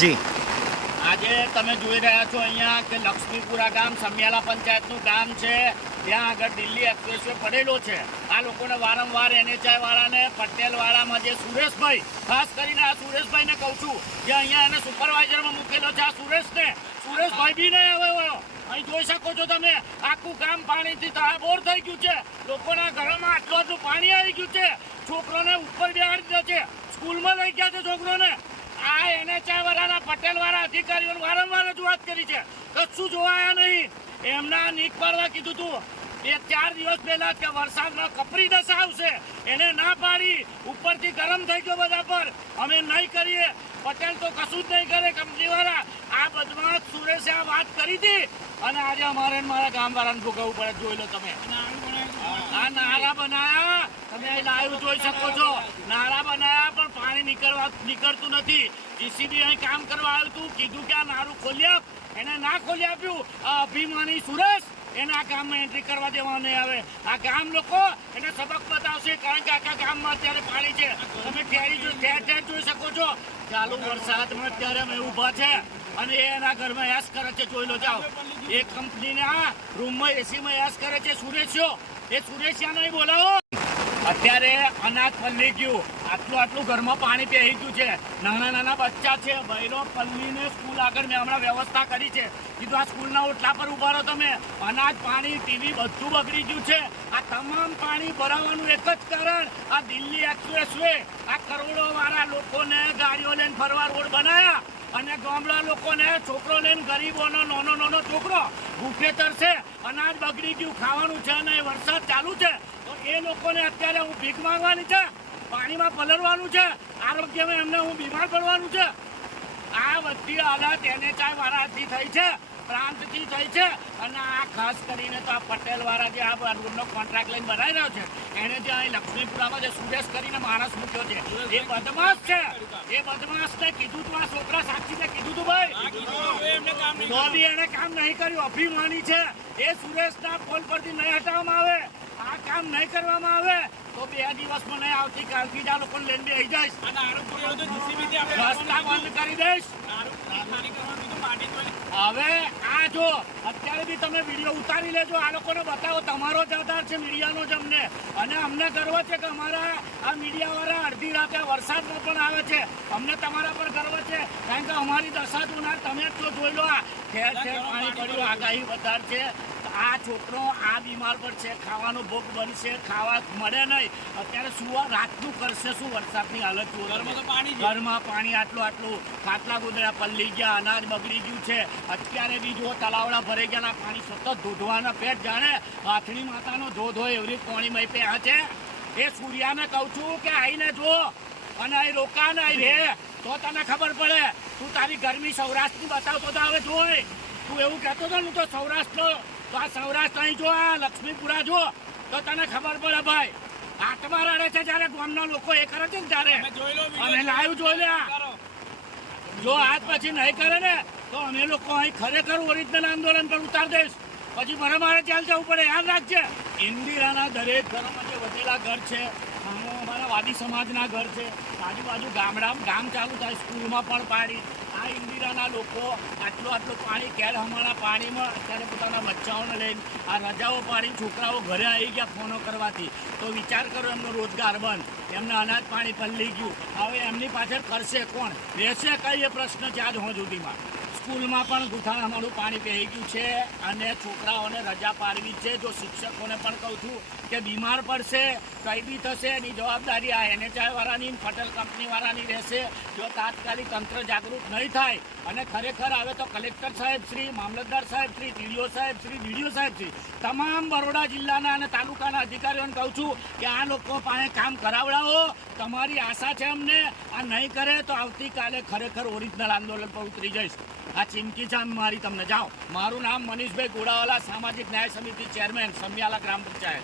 જી. આજે તમે જોઈ રહ્યા છો અહીંયા કે લક્ષ્મીપુરા ગામ, સમિયાલા પંચાયતનું ગામ છે. ત્યાં આગળ દિલ્હી એક્સપ્રેસવે પડેલો છે. આ લોકોને વારંવાર એનએચઆઈ વાળાને પટેલ વાળામાં જે સુરેશભાઈ, ખાસ કરીને આ સુરેશભાઈને કહું છું કે અહીંયા એને સુપરવાઇઝરમાં મૂકેલો છે આ સુરેશને. સુરેશભાઈ બી નહીં આવ્યો અહીં જોઈ શકો છો તમે, આખું ગામ પાણીથી તળાબોર થઈ ગયું છે. લોકોના ઘરોમાં આટલું આટલું પાણી આવી ગયું છે. છોકરોને ઉપર બેહાડી દીધો છે. સ્કૂલમાં લઈ ગયા છે છોકરોને. આ એનએચઆઈ વાળાના પટેલ વાળા અધિકારીઓને વારંવાર રજૂઆત કરી છે કશું જોવાયા નહીં. એમના નીક પાડવા કીધું તું. એ ચાર દિવસ પહેલા કે વરસાદમાં કપરી દશા આવશે. એને ના પાડી. ઉપરથી ગરમ થઈ ગયો બધા પર. અમે નહીં કરીએ. પટેલ તો કશું જ નહીં કરે. કંપની વાળા આ બદમાશ સુરેશે આ વાત કરી હતી? અને આજે અમારે મારા ગામ વાળાને ભોગવવું પડે. જોઈ લો તમે. આ નારા બનાયા. તમે જોઈ શકો છો. નારા બનાયા પણ કામ કરવા આવ્યું હતું. કીધું કે સુરેશ ગામ લોકો જોઈ શકો છો. ચાલુ વરસાદમાં અત્યારે અમે છે અને એના ઘરમાં યાસ કરે છે. જોઈ લો, જાઓ. એ કંપનીના રૂમમાં એસીમાં યાસ કરે છે. સુરેશિયો. એ સુરેશિયા નહીં બોલાવો. અત્યારે અનાજ પલ્લી ગયું. આટલું આટલું ઘરમાં પાણી પહેરી ગયું છે. નાના નાના બચ્ચા છે. બૈરો પલ્લીને સ્કૂલ આગળ મેં હમણાં વ્યવસ્થા કરી છે. કીધું આ સ્કૂલના ઓટલા પર ઊભા રહો તમે. અનાજ, પાણી, ટીવી બધું બગડી ગયું છે. આ તમામ પાણી ભરાવાનું એક જ કારણ આ દિલ્હી એક્સપ્રેસ વે આ કરોડો વાળા લોકોને ગાડીઓ લઈને ફરવા રોડ બનાવ્યા અને ગામડા લોકોને, છોકરો લઈને ગરીબોનો, નાનો નાનો છોકરો ભૂખે તરશે અનાજ બગડી ગયું, ખાવાનું છે અને વરસાદ ચાલુ છે. એ લોકોને અત્યારે હું ભીખ માંગવાની છે, પાણીમાં પલરવાનું છે, આરોગ્યમાં એમને હું બીમાર પડવાનું છે. આ બધી હાલત એને ચાય વાળાથી થઈ છે, પ્રાંતથી થઈ છે, અને આ ખાસ કરીને તો આ પટેલ વાળા જે આ રોડનો કોન્ટ્રાક્ટ લઈને બનાવી રહ્યો છે, એને જે અહીં લક્ષ્મીપુરામાં જે સુરેશ કરીને માણસ મૂક્યો છે, એ બદમાશ છે. એ બદમાશને કીધું તું, આ છોકરા સાક્ષીને કીધું તું ભાઈ. તો બી એને કામ નહીં કર્યું, અભિમાની છે. એ સુરેશના ફોન પરથી નહીં હટાવવામાં આવે. આ કામ નહીં કરવામાં આવે તો બે દિવસમાં નહીં આવતીકાલથી જ આ લોકોને લઈને બેસી જઈશ. રસ્તા બંધ કરી દઈશ. હવે આ જો અત્યારે બી તમે વીડિયો ઉતારી લેજો. આ લોકોને બતાવો તમારો જ આધાર છે મીડિયાનો જ અમને. અને અમને ગર્વ છે કે અમારા આ મીડિયાવાળા અડધી રાતે વરસાદમાં પણ આવે છે. અમને તમારા પર ગર્વ છે કારણ કે અમારી દશા જોનાર તમે જ તો જોઈ લો આ. ઠેર ઠેર પાણી પડ્યું આગાહી વધાર છે. આ છોકરો આ બીમાર પડશે ખાવાનો ભોગ બનશે ખાવા મળે નહીં. અત્યારે સુવા રાતનું કરશે શું વરસાદની હાલત પાણી ઘરમાં પાણી આટલું આટલું. ખાટલા ગોદડા પલ્લી ગયા અનાજ બગડી ગયું છે. અત્યારે બી જો તલાવડા ભરાઈ ગયેલા પાણી સતત ધોધવાના પેટ જાણે. હાથણી માતાનો ધોધ હોય એવી રીતે પાણીમાં પે છે. એ સૂર્યાને કહું છું કે આઈને જો અને અહીં રોકા ને રે. તો તને ખબર પડે. તું તારી ગરમી સૌરાષ્ટ્રની બતાવતો તો આવે જોઈ તું એવું કહેતો હતો ને તો સૌરાષ્ટ્રનો તો આ સૌરાષ્ટ્ર અહીં જો આ લક્ષ્મીપુરા જો તો તને ખબર પડે ભાઈ આત્મા રડે છે જ્યારે ગામના લોકો એ કરે છે ને ત્યારે. અમે લાઈવ જોઈ લે. જો આજ પછી નહીં કરે ને તો અમે લોકો અહીં ખરેખર ઓરિજિનલ આંદોલન પર ઉતાર દઈશ. પછી મારે મારે ચાલ જવું પડે, યાદ રાખજે. ઇન્દિરાના દરેક ઘરોમાં જે વધેલા ઘર છે અમારા વાદી સમાજના ઘર છે, આજુબાજુ ગામડામાં ગામ ચાલુ થાય, સ્કૂલમાં પણ પાણી આ ઇન્દિરાના લોકો આટલું આટલું પાણી ક્યારે હમણાં પાણીમાં અત્યારે પોતાના બચ્ચાઓને લઈને આ રજાઓ પાડી છોકરાઓ ઘરે આવી ગયા ફોનો કરવાથી. તો વિચાર કરો, એમનો રોજગાર બંધ. એમને અનાજ પાણી પલ્લી ગયું. હવે એમની પાછળ કરશે કોણ? રહેશે કઈ એ પ્રશ્ન છે આજ હું સુધીમાં સ્કૂલમાં પણ ગુથાણામાં પાણી પહેરી ગયું છે અને છોકરાઓને રજા પાડવી છે. જો શિક્ષકોને પણ કહું છું કે બીમાર પડશે, કંઈ બી થશે, એની જવાબદારી આ એનએચઆઈ વાળાની પટેલ કંપનીવાળાની રહેશે. જો તાત્કાલિક તંત્ર જાગૃત નહીં થાય અને ખરેખર આવે તો કલેક્ટર સાહેબ શ્રી, મામલતદાર સાહેબ શ્રી, ટીડીઓ સાહેબ શ્રી, ડીડીઓ સાહેબ શ્રી, તમામ બરોડા જિલ્લાના અને તાલુકાના અધિકારીઓને કહું છું કે આ લોકો પાસે કામ કરાવડાવો. તમારી આશા છે અમને. આ નહીં કરે તો આવતીકાલે ખરેખર ઓરિજિનલ આંદોલન પર ઉતરી જઈશ. આ ચીમકી જામ મારી તમને, જાઓ. મારું નામ મનીષભાઈ ગોડાવાલા, સામાજિક ન્યાય સમિતિ ચેરમેન, સમિયાલા ગ્રામ પંચાયત.